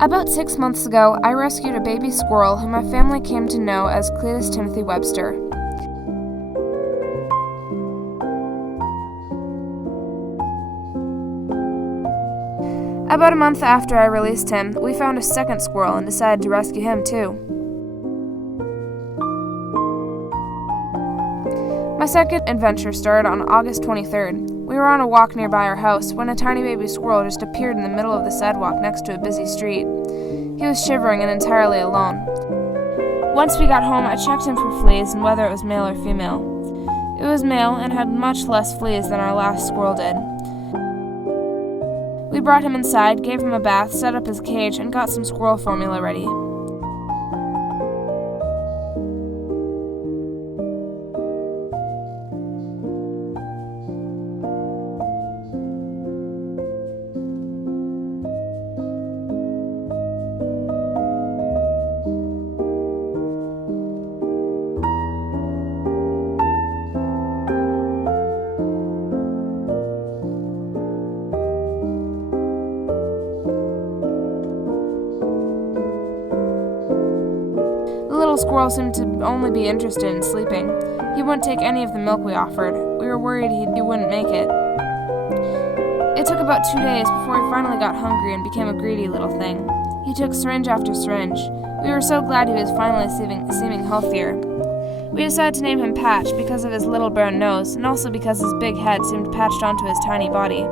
About 6 months ago, I rescued a baby squirrel whom my family came to know as Cletus Timothy Webster. About a month after I released him, we found a second squirrel and decided to rescue him too. My second adventure started on August 23rd. We were on a walk nearby our house when a tiny baby squirrel just appeared in the middle of the sidewalk next to a busy street. He was shivering and entirely alone. Once we got home, I checked him for fleas and whether it was male or female. It was male and had much less fleas than our last squirrel did. We brought him inside, gave him a bath, set up his cage, and got some squirrel formula ready. The little squirrel seemed to only be interested in sleeping. He wouldn't take any of the milk we offered. We were worried he wouldn't make it. It took about 2 days before he finally got hungry and became a greedy little thing. He took syringe after syringe. We were so glad he was finally seeming healthier. We decided to name him Patch because of his little brown nose, and also because his big head seemed patched onto his tiny body.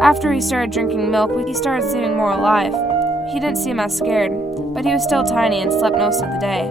After he started drinking milk, he started seeming more alive. He didn't seem as scared, but he was still tiny and slept most of the day.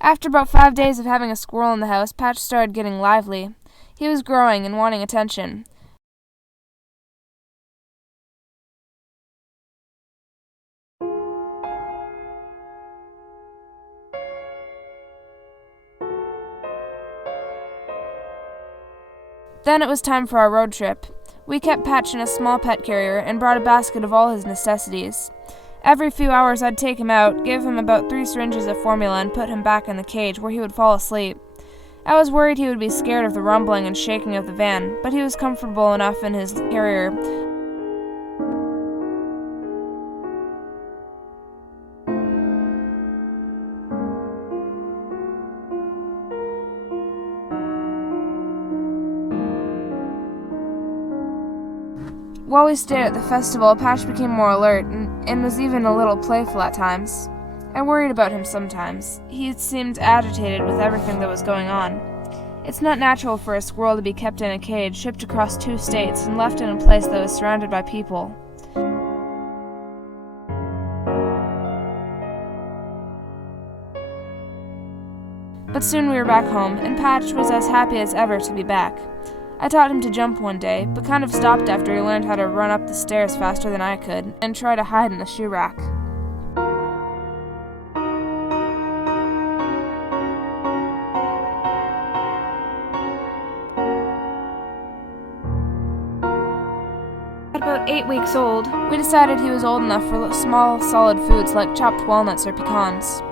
After about 5 days of having a squirrel in the house, Patch started getting lively. He was growing and wanting attention. Then it was time for our road trip. We kept Patch in a small pet carrier and brought a basket of all his necessities. Every few hours I'd take him out, give him about 3 syringes of formula, and put him back in the cage where he would fall asleep. I was worried he would be scared of the rumbling and shaking of the van, but he was comfortable enough in his carrier. While we stayed at the festival, Patch became more alert and was even a little playful at times. I worried about him sometimes. He seemed agitated with everything that was going on. It's not natural for a squirrel to be kept in a cage, shipped across 2 states, and left in a place that was surrounded by people. But soon we were back home, and Patch was as happy as ever to be back. I taught him to jump one day, but kind of stopped after he learned how to run up the stairs faster than I could, and try to hide in the shoe rack. At about 8 weeks old, we decided he was old enough for small, solid foods like chopped walnuts or pecans.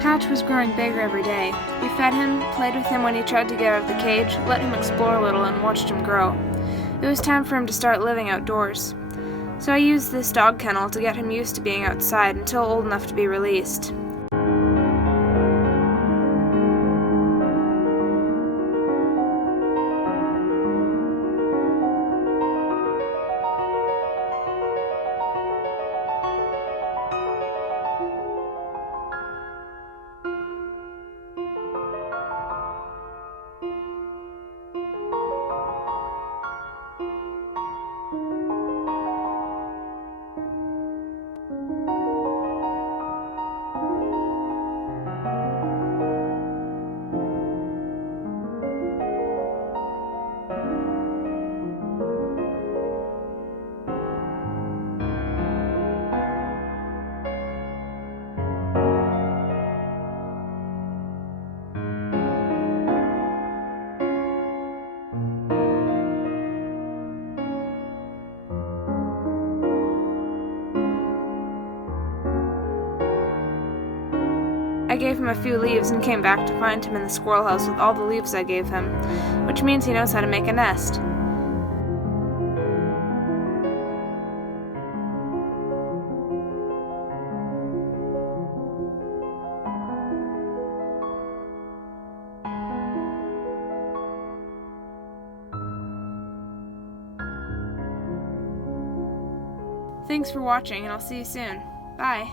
Patch was growing bigger every day. We fed him, played with him when he tried to get out of the cage, let him explore a little, and watched him grow. It was time for him to start living outdoors. So I used this dog kennel to get him used to being outside until old enough to be released. I gave him a few leaves and came back to find him in the squirrel house with all the leaves I gave him, which means he knows how to make a nest. Thanks for watching, and I'll see you soon. Bye.